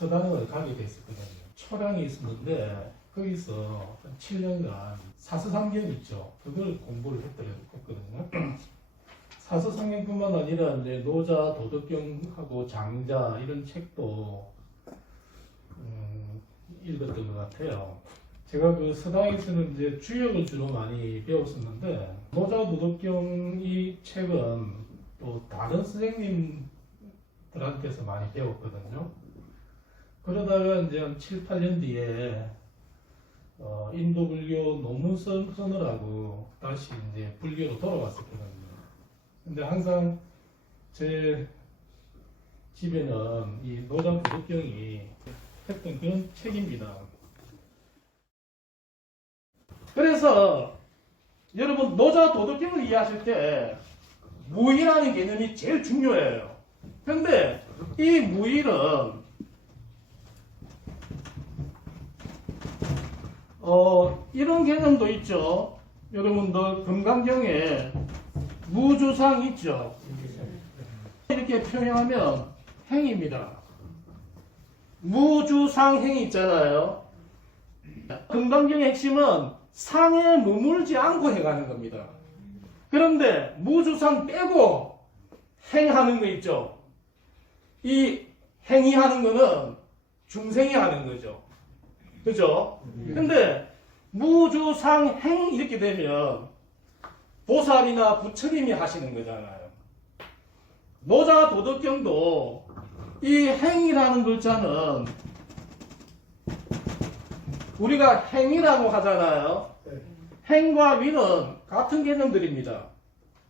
서당을 가게 됐었거든요. 초량이 있었는데 거기서 한 7년간 사서상경 있죠. 그걸 공부를 했거든요. 사서상경뿐만 아니라 이제 노자, 도덕경하고 장자 이런 책도 읽었던 것 같아요. 제가 그 서당에서는 이제 주역을 주로 많이 배웠었는데 노자, 도덕경 이 책은 또 다른 선생님들한테서 많이 배웠거든요. 그러다가 이제 한 7, 8년 뒤에 인도 불교 논문 써느라고 다시 이제 불교로 돌아왔었거든요. 근데 항상 제 집에는 이 노자 도덕경이 했던 그런 책입니다. 그래서 여러분 노자 도덕경을 이해하실 때 무의라는 개념이 제일 중요해요. 근데 이 무의는 이런 개념도 있죠. 여러분들 금강경에 무주상 있죠. 이렇게 표현하면 행입니다. 무주상행이 있잖아요. 금강경의 핵심은 상에 머물지 않고 행하는 겁니다. 그런데 무주상 빼고 행하는 거 있죠. 이 행이 하는 거는 중생이 하는 거죠. 그죠? 근데 무주상행 이렇게 되면 보살이나 부처님이 하시는 거잖아요. 노자 도덕경도 이 행이라는 글자는 우리가 행이라고 하잖아요. 행과 위는 같은 개념들입니다.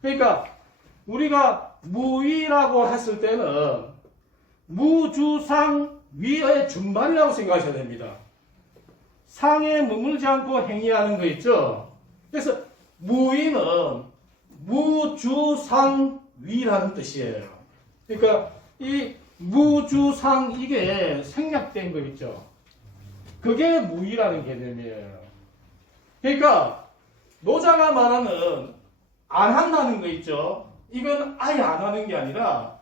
그러니까 우리가 무위라고 했을 때는 무주상 위의 준말이라고 생각하셔야 됩니다. 상에 머물지 않고 행위하는 거 있죠. 그래서 무위는 무주상위라는 뜻이에요. 그러니까 이 무주상 이게 생략된 거 있죠. 그게 무위라는 개념이에요. 그러니까 노자가 말하는 안 한다는 거 있죠. 이건 아예 안 하는 게 아니라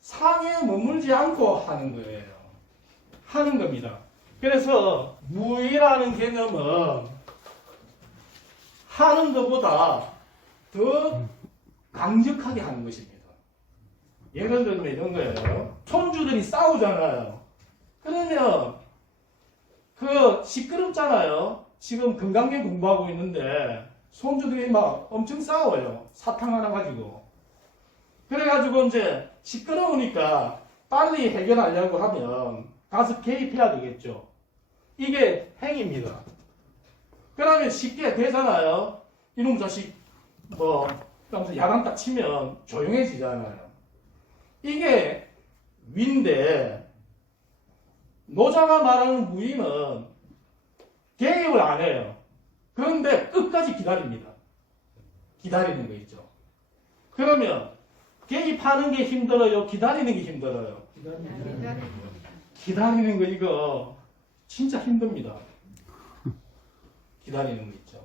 상에 머물지 않고 하는 거예요. 하는 겁니다. 그래서 무위라는 개념은 하는 것보다 더 강력하게 하는 것입니다. 예를 들면 이런 거예요. 손주들이 싸우잖아요. 그러면 그 시끄럽잖아요. 지금 금강경 공부하고 있는데 손주들이 막 엄청 싸워요. 사탕 하나 가지고. 그래가지고 이제 시끄러우니까 빨리 해결하려고 하면 가서 개입해야 되겠죠. 이게 행입니다. 그러면 쉽게 되잖아요. 이놈 자식 뭐 그러면서 야단 딱 치면 조용해지잖아요. 이게 위인데 노자가 말하는 무위는 개입을 안 해요. 그런데 끝까지 기다립니다. 기다리는 거 있죠. 그러면 개입하는 게 힘들어요? 기다리는 게 힘들어요? 기다리는 거 이거 진짜 힘듭니다. 기다리는 거 있죠.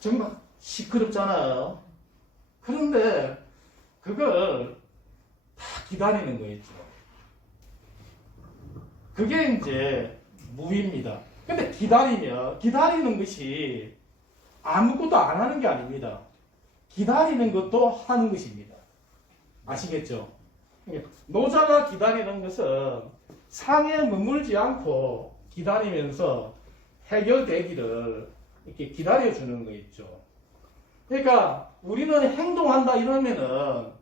정말 시끄럽잖아요. 그런데 그걸 다 기다리는 거 있죠. 그게 이제 무위입니다. 근데 기다리는 것이 아무것도 안 하는 게 아닙니다. 기다리는 것도 하는 것입니다. 아시겠죠? 노자가 기다리는 것은 상에 머물지 않고 기다리면서 해결되기를 이렇게 기다려주는 거 있죠. 그러니까 우리는 행동한다 이러면은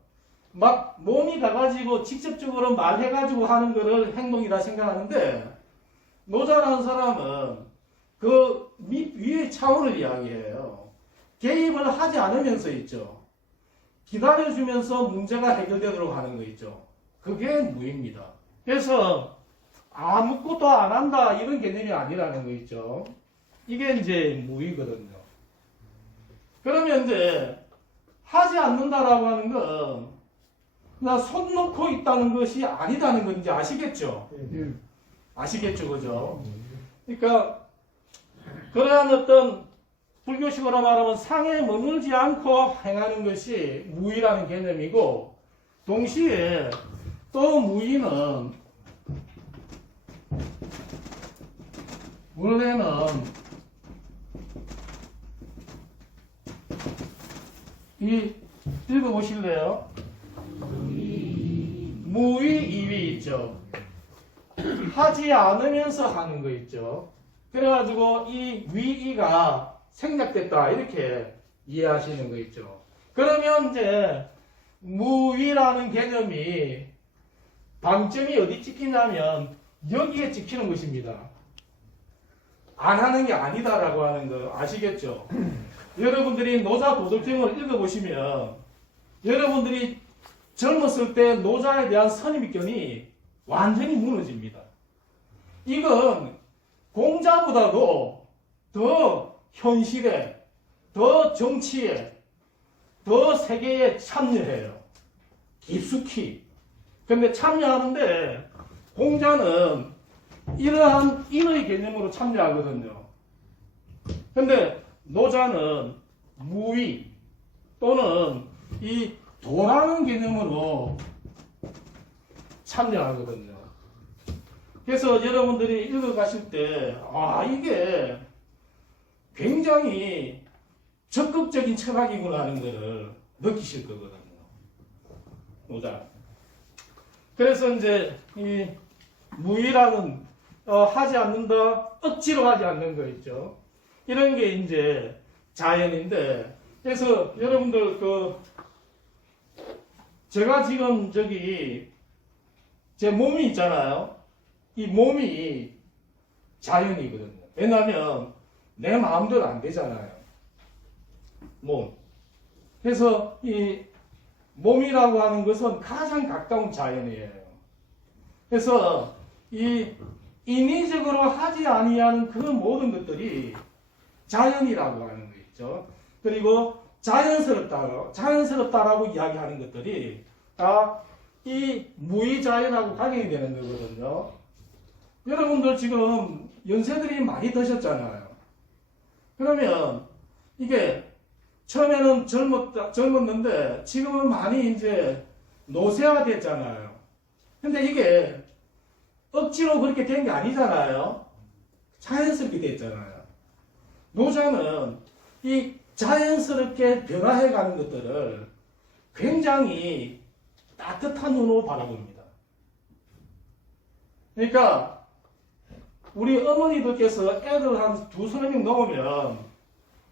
막 몸이 가가지고 직접적으로 말해가지고 하는 거를 행동이라 생각하는데 노자라는 사람은 그 위의 차원을 이야기해요. 개입을 하지 않으면서 있죠. 기다려주면서 문제가 해결되도록 하는 거 있죠. 그게 무입니다. 그래서 아무것도 안 한다 이런 개념이 아니라는 거 있죠. 이게 이제 무이거든요. 그러면 이제 하지 않는다라고 하는 건 나 손 놓고 있다는 것이 아니다는 건지 아시겠죠? 아시겠죠, 그죠? 그러니까 그러한 어떤 불교식으로 말하면 상에 머물지 않고 행하는 것이 무의라는 개념이고, 동시에 또 무의는 원래는 이 읽어보실래요? 무위, 이위 있죠. 하지 않으면서 하는 거 있죠. 그래가지고 이 위이가 생략됐다 이렇게 이해하시는 거 있죠. 그러면 이제 무위라는 개념이 방점이 어디 찍히냐면 여기에 찍히는 것입니다. 안 하는 게 아니다라고 하는 거 아시겠죠? 여러분들이 노자 도덕경을 읽어보시면 여러분들이 젊었을 때 노자에 대한 선입견이 완전히 무너집니다. 이건 공자보다도 더 현실에, 더 정치에, 더 세계에 참여해요. 깊숙이. 근데 참여하는데 공자는 이러한 인의 개념으로 참여하거든요. 근데 노자는 무위 또는 이 도라는 개념으로 참여하거든요. 그래서 여러분들이 읽어가실 때, 이게 굉장히 적극적인 철학이구나 하는 것을 느끼실 거거든요. 노자. 그래서 이제 이 무위라는 하지 않는다, 억지로 하지 않는 거 있죠. 이런 게 이제 자연인데, 그래서 여러분들 제가 지금 제 몸이 있잖아요. 이 몸이 자연이거든요. 왜냐하면 내 마음대로 안 되잖아요. 몸. 그래서 이 몸이라고 하는 것은 가장 가까운 자연이에요. 그래서 이 인위적으로 하지 아니하는 그 모든 것들이 자연이라고 하는 거 있죠. 그리고 자연스럽다라고 이야기하는 것들이 다 이 무의자연하고 관련이 되는 거거든요. 여러분들 지금 연세들이 많이 드셨잖아요. 그러면 이게 처음에는 젊었는데 지금은 많이 이제 노쇠화됐잖아요. 근데 이게 억지로 그렇게 된 게 아니잖아요. 자연스럽게 됐잖아요. 노자는 이 자연스럽게 변화해가는 것들을 굉장히 따뜻한 눈으로 바라봅니다. 그러니까 우리 어머니들께서 애들 한 두서너 명 넘으면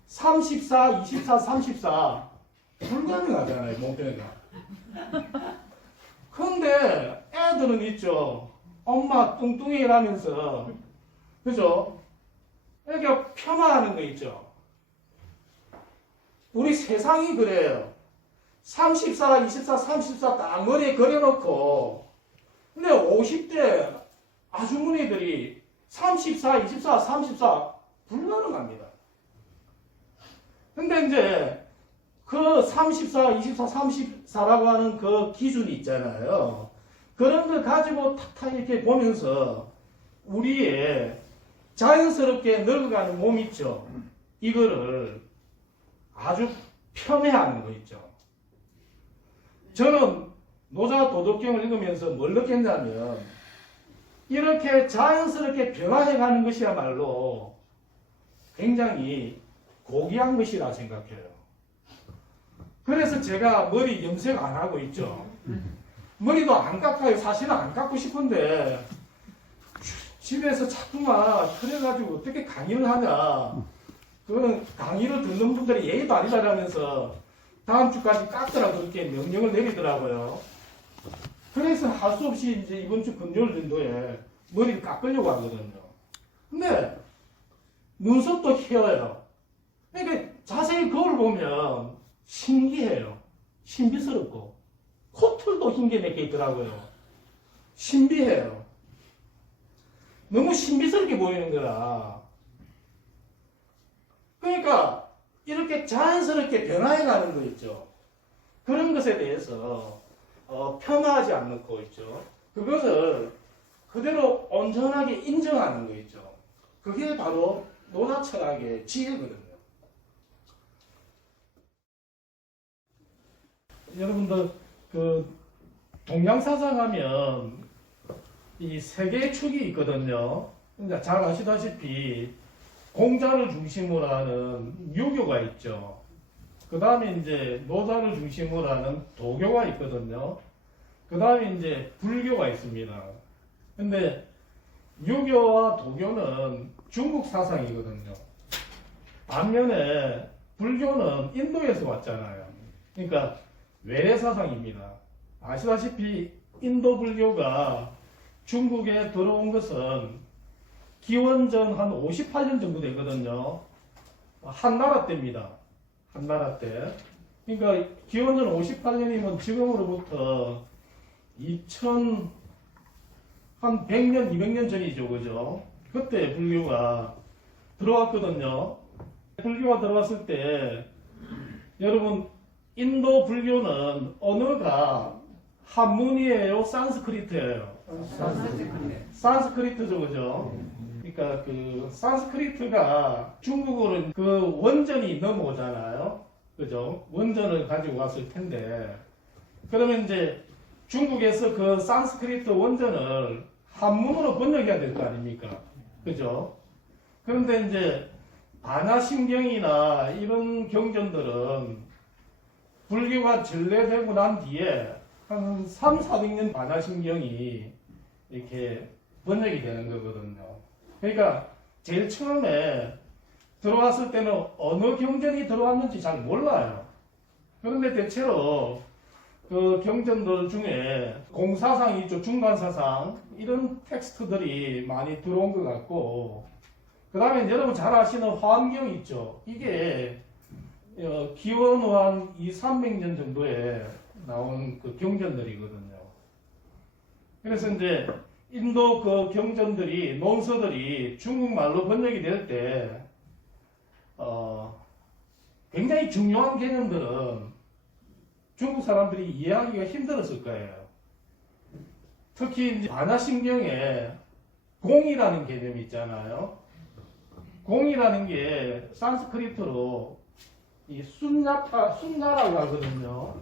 34, 24, 34 불가능하잖아요. 몸빼기가. 그런데 애들은 있죠. 엄마 뚱뚱이라면서 그죠? 이렇게 폄하하는 거 있죠. 우리 세상이 그래요. 34, 24, 34 딱 머리에 그려놓고 근데 50대 아주머니들이 34, 24, 34 불가능합니다. 근데 이제 그 34, 24, 34라고 하는 그 기준이 있잖아요. 그런 걸 가지고 탁탁 이렇게 보면서 우리의 자연스럽게 늙어가는 몸 있죠. 이거를 아주 폄훼하는 거 있죠. 저는 노자 도덕경을 읽으면서 뭘 느꼈냐면 이렇게 자연스럽게 변화해가는 것이야말로 굉장히 고귀한 것이라 생각해요. 그래서 제가 머리 염색 안 하고 있죠. 머리도 안 깎아요. 사실은 안 깎고 싶은데 집에서 자꾸만 그래가지고 어떻게 강의를 하냐. 그거는 강의를 듣는 분들이 예의도 아니다라면서 다음 주까지 깎으라 그렇게 명령을 내리더라고요. 그래서 할 수 없이 이제 이번 주 금요일 정도에 머리를 깎으려고 하거든요. 근데 눈썹도 휘어요. 그러니까 자세히 거울 보면 신기해요. 신비스럽고 코털도 흰 게 몇 개 있더라고요. 신비해요. 너무 신비스럽게 보이는 거라. 그러니까 이렇게 자연스럽게 변화해가는 거 있죠. 그런 것에 대해서 폄하하지 않고 있죠. 그것을 그대로 온전하게 인정하는 거 있죠. 그게 바로 노자 철학의 지혜거든요. 여러분들 동양사상 하면 이 세 개의 축이 있거든요. 이제 잘 아시다시피 공자를 중심으로 하는 유교가 있죠. 그 다음에 이제 노자를 중심으로 하는 도교가 있거든요. 그 다음에 이제 불교가 있습니다. 근데 유교와 도교는 중국 사상이거든요. 반면에 불교는 인도에서 왔잖아요. 그러니까 외래 사상입니다. 아시다시피 인도 불교가 중국에 들어온 것은 기원전 한 58년 정도 되거든요. 한나라 때입니다. 한나라 때. 그러니까 기원전 58년이면 지금으로부터 한 100년, 200년 전이죠. 그죠? 그때 불교가 들어왔거든요. 불교가 들어왔을 때 여러분 인도 불교는 언어가 한문이에요? 산스크리트예요? 산스크리트죠. 그죠? 그러니까 그 산스크리트가 중국어는 그 원전이 넘어오잖아요. 그죠? 원전을 가지고 왔을 텐데 그러면 이제 중국에서 그 산스크리트 원전을 한문으로 번역해야 될 거 아닙니까? 그죠? 그런데 이제 반야심경이나 이런 경전들은 불교가 전래되고 난 뒤에 한 3, 400년 반야심경이 이렇게 번역이 되는 거거든요. 그러니까 제일 처음에 들어왔을 때는 어느 경전이 들어왔는지 잘 몰라요. 그런데 대체로 그 경전들 중에 공사상 있죠. 중간사상 이런 텍스트들이 많이 들어온 것 같고 그 다음에 여러분 잘 아시는 화엄경 있죠. 이게 기원 한 2, 300년 정도에 나온 그 경전들이거든요. 그래서 이제 인도 그 경전들이 논서들이 중국말로 번역이 될 때 굉장히 중요한 개념들은 중국 사람들이 이해하기가 힘들었을 거예요. 특히 이제 반야심경에 공이라는 개념이 있잖아요. 공이라는 게 산스크리트로 이 순야라고 하거든요.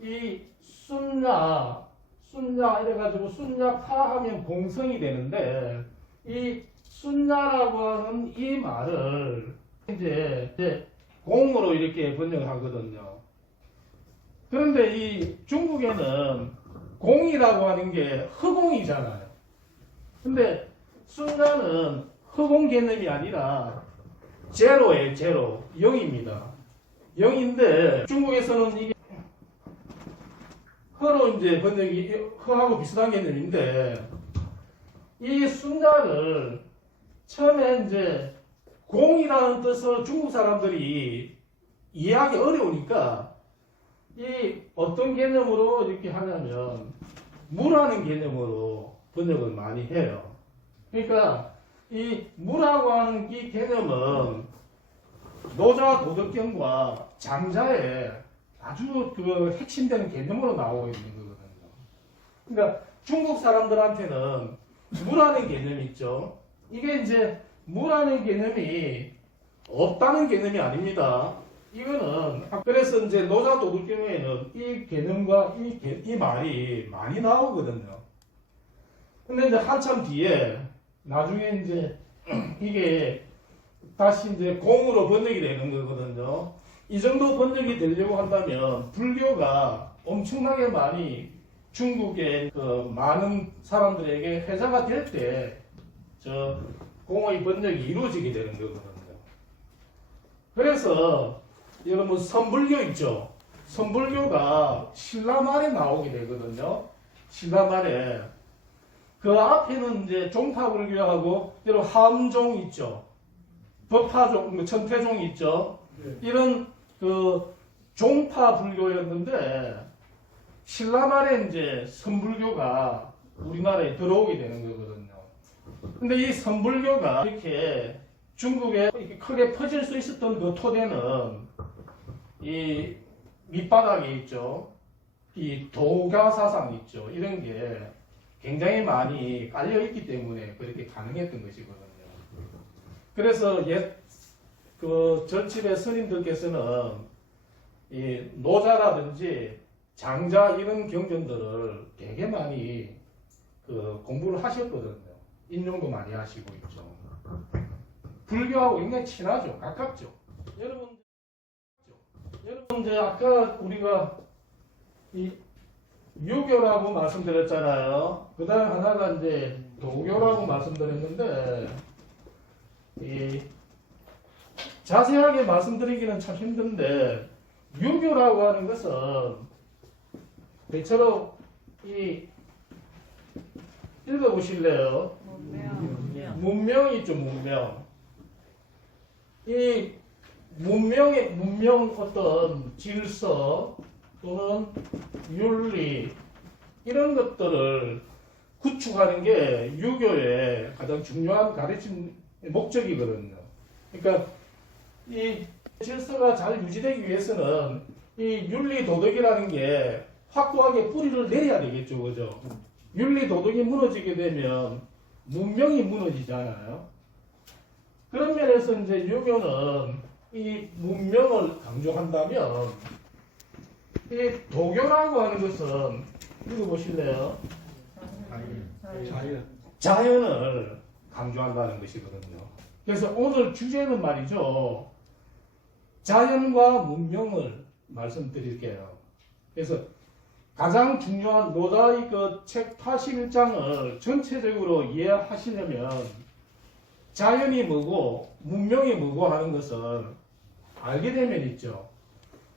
이 순야 이래가지고 순야파 하면 공성이 되는데 이 순야라고 하는 이 말을 이제 공으로 이렇게 번역하거든요. 그런데 이 중국에는 공이라고 하는 게 허공이잖아요. 근데 순야는 허공 개념이 아니라 제로예요. 제로. 0입니다. 0인데 중국에서는 이게 허로 이제 번역이 허하고 비슷한 개념인데 이 순야를 처음에 이제 공이라는 뜻을 중국 사람들이 이해하기 어려우니까 이 어떤 개념으로 이렇게 하냐면 무라는 개념으로 번역을 많이 해요. 그러니까 이 무라고 하는 이 개념은 노자 도덕경과 장자의 아주 그 핵심되는 개념으로 나오고 있는 거거든요. 그러니까 중국 사람들한테는 무라는 개념이 있죠. 이게 이제 무라는 개념이 없다는 개념이 아닙니다. 이거는 그래서 이제 노자 도덕경에는 이 개념과 이 말이 많이 나오거든요. 근데 이제 한참 뒤에 나중에 이제 이게 다시 이제 공으로 번역이 되는 거거든요. 이 정도 번역이 되려고 한다면 불교가 엄청나게 많이 중국의 그 많은 사람들에게 회자가 될 때 저 공의 번역이 이루어지게 되는 거거든요. 그래서 여러분 선불교 있죠. 선불교가 신라말에 나오게 되거든요. 신라말에 그 앞에는 이제 종파불교하고 여러분 함종 있죠. 법화종, 천태종 있죠. 이런 그 종파 불교였는데 신라말에 이제 선불교가 우리나라에 들어오게 되는 거거든요. 근데 이 선불교가 이렇게 중국에 이렇게 크게 퍼질 수 있었던 그 토대는 이 밑바닥에 있죠. 이 도가 사상 있죠. 이런 게 굉장히 많이 깔려 있기 때문에 그렇게 가능했던 것이거든요. 그래서 그 절집의 스님들께서는 이 노자라든지 장자 이런 경전들을 되게 많이 그 공부를 하셨거든요. 인용도 많이 하시고 있죠. 불교하고 굉장히 친하죠. 가깝죠. 여러분 이제 아까 우리가 이 유교라고 말씀드렸잖아요. 그 다음 하나가 이제 도교라고 말씀드렸는데, 이 자세하게 말씀드리기는 참 힘든데, 유교라고 하는 것은 대체로 이 읽어보실래요? 문명 있죠, 문명. 이 문명 어떤 질서 또는 윤리 이런 것들을 구축하는 게 유교의 가장 중요한 가르침 목적이거든요. 그러니까 이 질서가 잘 유지되기 위해서는 이 윤리 도덕이라는 게 확고하게 뿌리를 내려야 되겠죠, 그죠? 윤리 도덕이 무너지게 되면 문명이 무너지잖아요. 그런 면에서 이제 유교는 이 문명을 강조한다면 이 도교라고 하는 것은 읽어보실래요? 자연을 강조한다는 것이거든요. 그래서 오늘 주제는 말이죠. 자연과 문명을 말씀드릴게요. 그래서 가장 중요한 노다의 그 책 81장을 전체적으로 이해하시려면 자연이 뭐고 문명이 뭐고 하는 것을 알게 되면 있죠.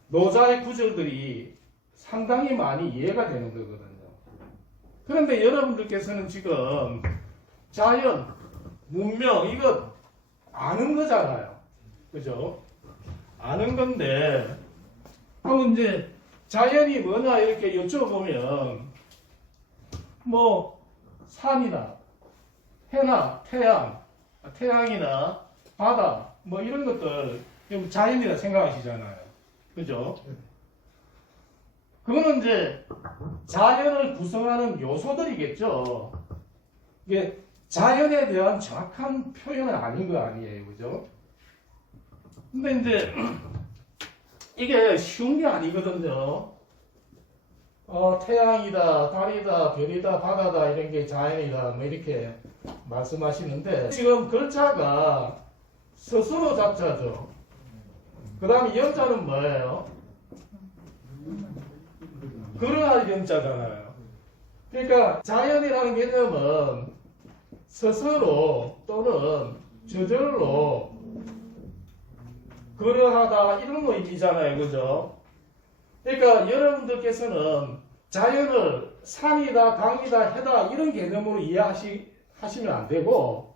노자의 구절들이 상당히 많이 이해가 되는 거거든요. 그런데 여러분들께서는 지금 자연, 문명 이거 아는 거잖아요. 그죠? 아는 건데 그럼 이제 자연이 뭐냐 이렇게 여쭤보면 뭐 산이나 해나 태양이나 바다 뭐 이런 것들 자연이라 생각하시잖아요. 그죠? 그거는 이제 자연을 구성하는 요소들이겠죠. 이게 자연에 대한 정확한 표현은 아닌 거 아니에요. 그죠? 근데 이제 이게 쉬운 게 아니거든요. 태양이다, 달이다, 별이다, 바다다 이런 게 자연이다 뭐 이렇게 말씀하시는데 지금 글자가 스스로 자자죠. 그 다음에 연자는 뭐예요? 그러할 연자잖아요. 그러니까 자연이라는 개념은 스스로 또는 저절로 그러하다 이런 거 의미잖아요. 그죠? 그러니까 여러분들께서는 자연을 산이다, 강이다, 해다 이런 개념으로 이해하시면 안 되고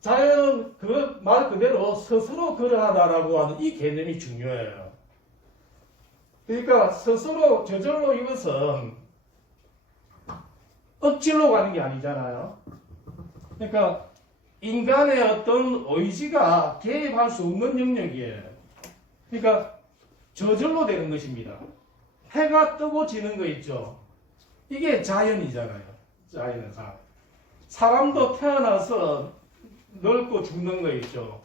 자연은 그 말 그대로 스스로 그러하다라고 하는 이 개념이 중요해요. 그러니까 스스로 저절로 이것은 억지로 가는 게 아니잖아요. 그러니까 인간의 어떤 의지가 개입할 수 없는 영역이에요. 그러니까 저절로 되는 것입니다. 해가 뜨고 지는 거 있죠. 이게 자연이잖아요. 자연은 사람도 태어나서 늙고 죽는 거 있죠.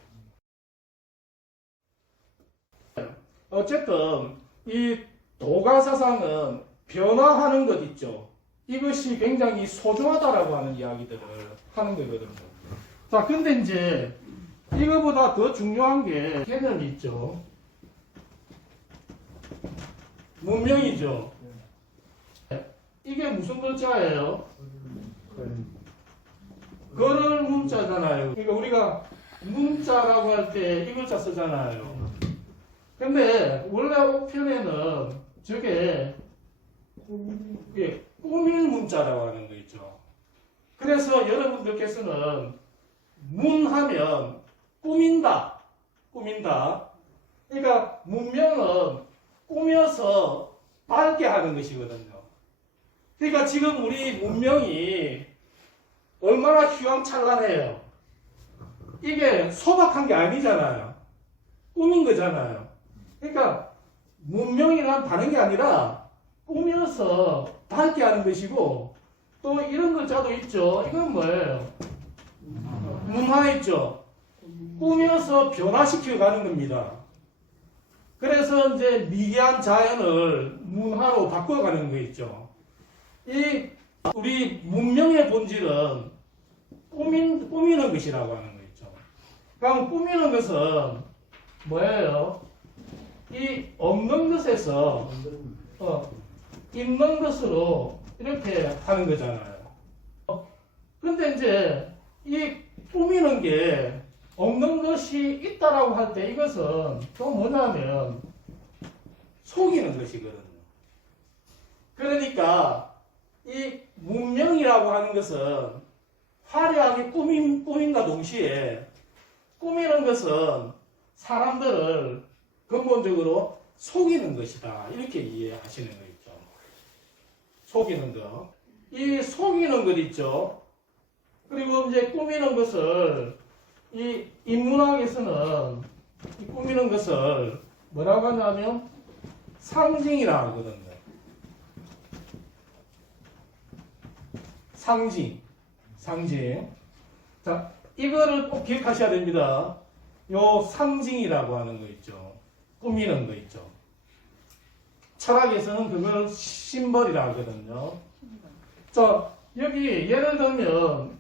어쨌든 이 도가사상은 변화하는 것 있죠. 이것이 굉장히 소중하다라고 하는 이야기들을 하는 거거든요. 자, 근데 이제 이거보다 더 중요한 게 개념이 있죠. 문명이죠. 이게 무슨 글자예요? 걸을 문자잖아요. 그러니까 우리가 문자라고 할 때 이 글자 쓰잖아요. 근데 원래 옥편에는 저게 꾸밀 문자라고 하는 거 있죠. 그래서 여러분들께서는 문하면 꾸민다. 그러니까 문명은 꾸며서 밝게 하는 것이거든요. 그러니까 지금 우리 문명이 얼마나 휘황찬란해요. 이게 소박한 게 아니잖아요. 꾸민 거잖아요. 그러니까 문명이란 다른 게 아니라 꾸며서 밝게 하는 것이고 또 이런 글자도 있죠. 이건 뭐예요? 문화 있죠. 꾸며서 변화시켜 가는 겁니다. 그래서 이제 미개한 자연을 문화로 바꿔가는 거 있죠. 이 우리 문명의 본질은 꾸미는 것이라고 하는 거 있죠. 그럼 꾸미는 것은 뭐예요? 이 없는 것에서 있는 것으로 이렇게 하는 거잖아요. 근데 이제 이 꾸미는 게 없는 것이 있다라고 할 때 이것은 또 뭐냐면 속이는 것이거든요. 그러니까 이 문명이라고 하는 것은 화려하게 꾸민과 동시에 꾸미는 것은 사람들을 근본적으로 속이는 것이다. 이렇게 이해하시는 거 있죠. 속이는 거. 이 속이는 것 있죠. 그리고 이제 꾸미는 것을 이 인문학에서는 이 꾸미는 것을 뭐라고 하냐면 상징이라 하거든요. 상징. 자, 이거를 꼭 기억하셔야 됩니다. 요 상징이라고 하는 거 있죠. 꾸미는 거 있죠. 철학에서는 그걸 심벌이라 하거든요. 자, 여기 예를 들면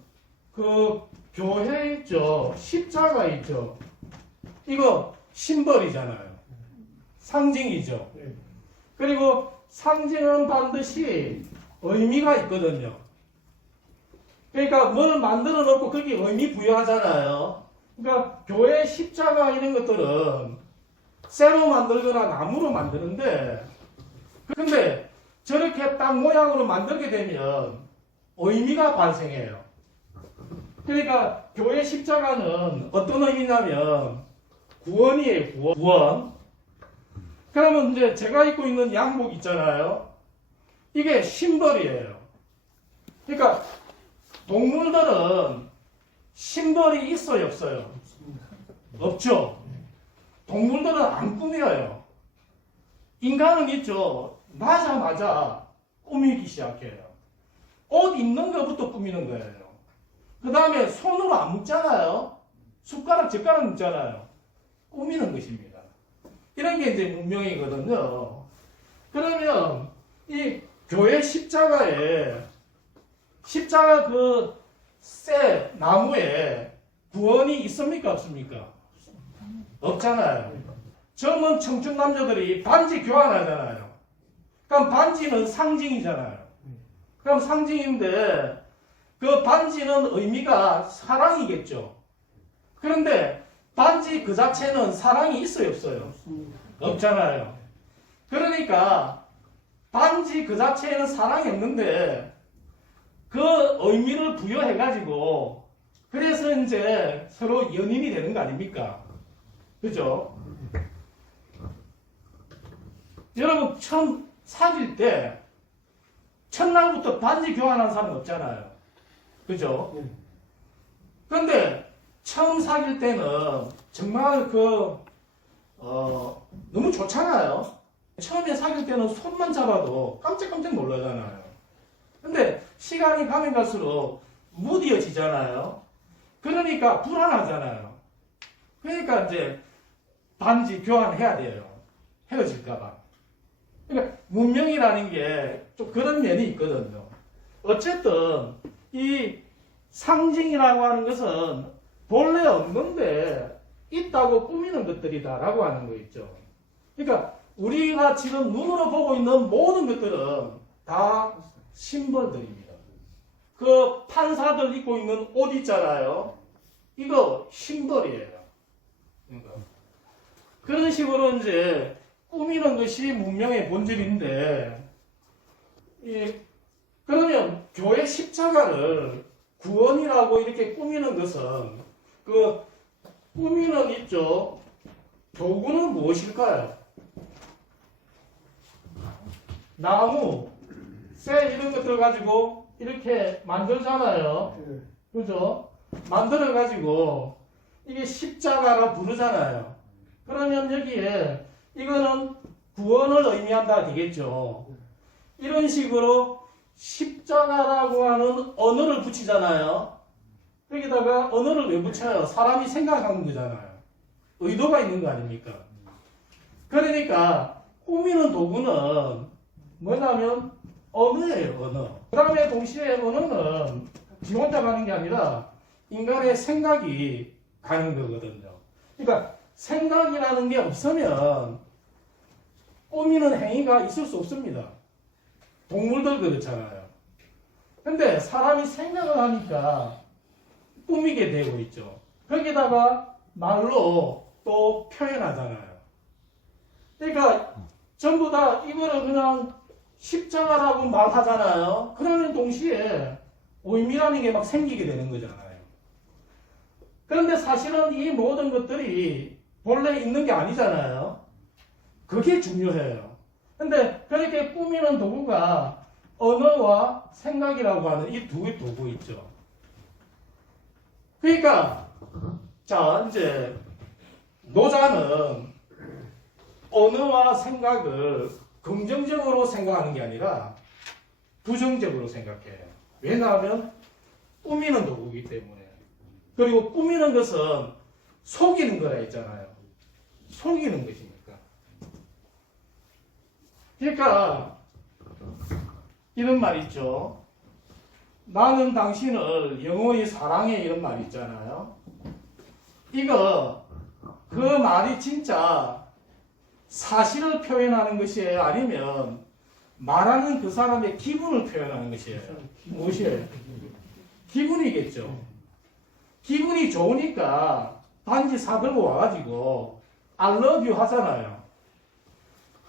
그 교회 있죠. 십자가 있죠. 이거 심벌이잖아요. 상징이죠. 그리고 상징은 반드시 의미가 있거든요. 그러니까 뭘 만들어 놓고 거기에 의미 부여하잖아요. 그러니까 교회 십자가 이런 것들은 쇠로 만들거나 나무로 만드는데, 근데 저렇게 딱 모양으로 만들게 되면 의미가 발생해요. 그러니까 교회 십자가는 어떤 의미냐면 구원이에요. 구원. 그러면 이제 제가 입고 있는 양복 있잖아요. 이게 심벌이에요. 그러니까 동물들은 심벌이 있어요, 없어요? 없죠. 동물들은 안 꾸며요. 인간은 있죠. 나자마자 꾸미기 시작해요. 옷 입는 것부터 꾸미는 거예요. 그 다음에 손으로 안 묶잖아요. 숟가락, 젓가락 묶잖아요. 꾸미는 것입니다. 이런 게 이제 문명이거든요. 그러면 이 교회 십자가 그 쇠 나무에 구원이 있습니까, 없습니까? 없잖아요. 젊은 청춘 남자들이 반지 교환하잖아요. 그럼 반지는 상징이잖아요. 그럼 상징인데 그 반지는 의미가 사랑이겠죠. 그런데 반지 그 자체는 사랑이 있어요, 없어요? 없잖아요. 그러니까 반지 그 자체에는 사랑이 없는데 그 의미를 부여해가지고 그래서 이제 서로 연인이 되는 거 아닙니까? 그죠? 여러분 처음 사귈 때 첫날부터 반지 교환한 사람 없잖아요. 그죠? 그런데 처음 사귈 때는 정말 너무 좋잖아요. 처음에 사귈 때는 손만 잡아도 깜짝깜짝 놀라잖아요. 근데 시간이 가면 갈수록 무뎌지잖아요. 그러니까 불안하잖아요. 그러니까 이제 반지 교환해야 돼요. 헤어질까봐. 그러니까 문명이라는 게 좀 그런 면이 있거든요. 어쨌든 이 상징이라고 하는 것은 본래 없는데 있다고 꾸미는 것들이다라고 하는 거 있죠. 그러니까 우리가 지금 눈으로 보고 있는 모든 것들은 다 심벌들입니다. 그 판사들 입고 있는 옷 있잖아요. 이거 심벌이에요. 그러니까 그런 식으로 이제 꾸미는 것이 문명의 본질인데, 그러면 교회 십자가를 구원이라고 이렇게 꾸미는 것은 그 꾸미는 있죠. 도구는 무엇일까요? 나무, 쇠 이런 것들 가지고 이렇게 만들잖아요. 그죠? 만들어 가지고 이게 십자가라 부르잖아요. 그러면 여기에 이거는 구원을 의미한다 되겠죠. 이런 식으로 십자가라고 하는 언어를 붙이잖아요. 여기다가 언어를 왜 붙여요? 사람이 생각하는 거잖아요. 의도가 있는 거 아닙니까? 그러니까 꾸미는 도구는 뭐냐면 언어예요, 언어. 그 다음에 동시에 언어는 지 혼자 가는 게 아니라 인간의 생각이 가는 거거든요. 그러니까 생각이라는 게 없으면 꾸미는 행위가 있을 수 없습니다. 동물들 그렇잖아요. 근데 사람이 생각을 하니까 꾸미게 되고 있죠. 거기다가 말로 또 표현하잖아요. 그러니까 전부 다 이거를 그냥 십자가라고 말하잖아요. 그러는 동시에 의미라는 게 막 생기게 되는 거잖아요. 그런데 사실은 이 모든 것들이 본래 있는 게 아니잖아요. 그게 중요해요. 근데 그렇게 꾸미는 도구가 언어와 생각이라고 하는 이 두 개 도구 있죠. 그러니까 자 이제 노자는 언어와 생각을 긍정적으로 생각하는 게 아니라 부정적으로 생각해요. 왜냐하면 꾸미는 도구이기 때문에. 그리고 꾸미는 것은 속이는 거라 했잖아요. 속이는 것이니까. 그러니까 이런 말 있죠. 나는 당신을 영원히 사랑해, 이런 말 있잖아요. 이거 그 말이 진짜 사실을 표현하는 것이에요? 아니면 말하는 그 사람의 기분을 표현하는 것이에요? 무엇이에요? 기분이겠죠. 기분이 좋으니까 반지 사들고 와가지고 I love you 하잖아요.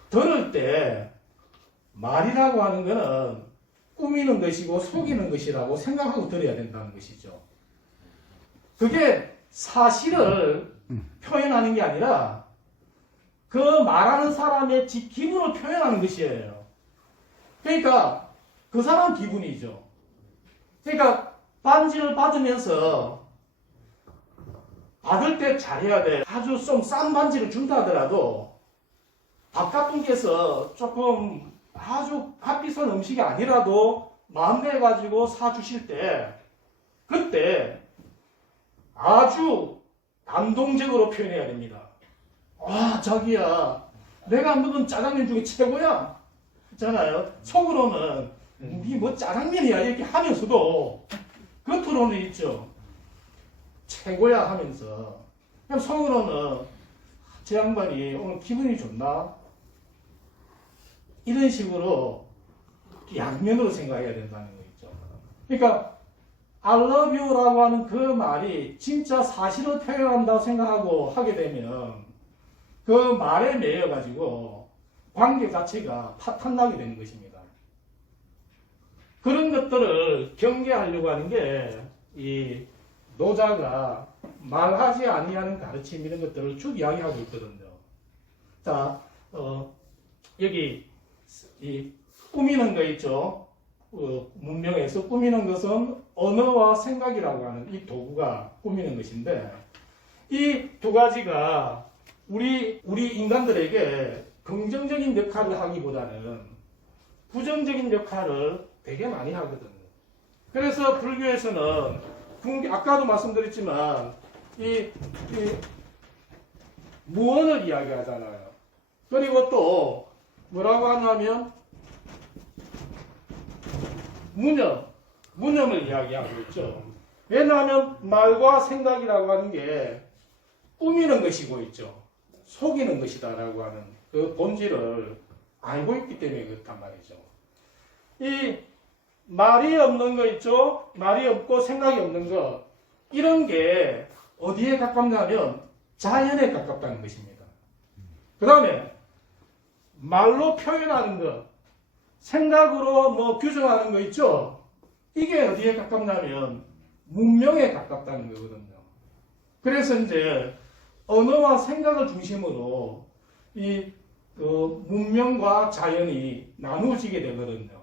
들을 때 말이라고 하는 거는 꾸미는 것이고 속이는 것이라고 생각하고 들어야 된다는 것이죠. 그게 사실을 표현하는 게 아니라 그 말하는 사람의 기분을 표현하는 것이에요. 그러니까 그 사람 기분이죠. 그러니까 반지를 받으면서 받을 때 잘해야 돼. 아주 좀 싼 반지를 준다 하더라도 바깥분께서 조금 아주 값비싼 음식이 아니라도 마음 내가지고 사주실 때 그때 아주 감동적으로 표현해야 됩니다. 와, 자기야, 내가 먹은 짜장면 중에 최고야. 있잖아요. 속으로는 이게 뭐 짜장면이야 이렇게 하면서도 겉으로는 있죠. 최고야 하면서 그냥 속으로는 제 양반이 오늘 기분이 좋나? 이런 식으로 양면으로 생각해야 된다는 거 있죠. 그러니까 I love you라고 하는 그 말이 진짜 사실을 표현한다고 생각하고 하게 되면 그 말에 매여가지고 관계 자체가 파탄나게 되는 것입니다. 그런 것들을 경계하려고 하는 게 이 노자가 말하지 아니하는 가르침 이런 것들을 쭉 이야기하고 있거든요. 자, 여기 이 꾸미는 거 있죠. 문명에서 꾸미는 것은 언어와 생각이라고 하는 이 도구가 꾸미는 것인데 이 두 가지가 우리 인간들에게 긍정적인 역할을 하기보다는 부정적인 역할을 되게 많이 하거든요. 그래서 불교에서는 아까도 말씀드렸지만 이 무언을 이야기하잖아요. 그리고 또 뭐라고 하냐면 무념을 이야기하고 있죠. 왜냐하면 말과 생각이라고 하는 게 꾸미는 것이고 있죠. 속이는 것이다라고 하는 그 본질을 알고 있기 때문에 그렇단 말이죠. 이 말이 없는 거 있죠. 말이 없고 생각이 없는 거, 이런 게 어디에 가깝냐면 자연에 가깝다는 것입니다. 그 다음에 말로 표현하는 것, 생각으로 뭐 규정하는 거 있죠. 이게 어디에 가깝냐면 문명에 가깝다는 거거든요. 그래서 이제 언어와 생각을 중심으로 이 문명과 자연이 나누어지게 되거든요.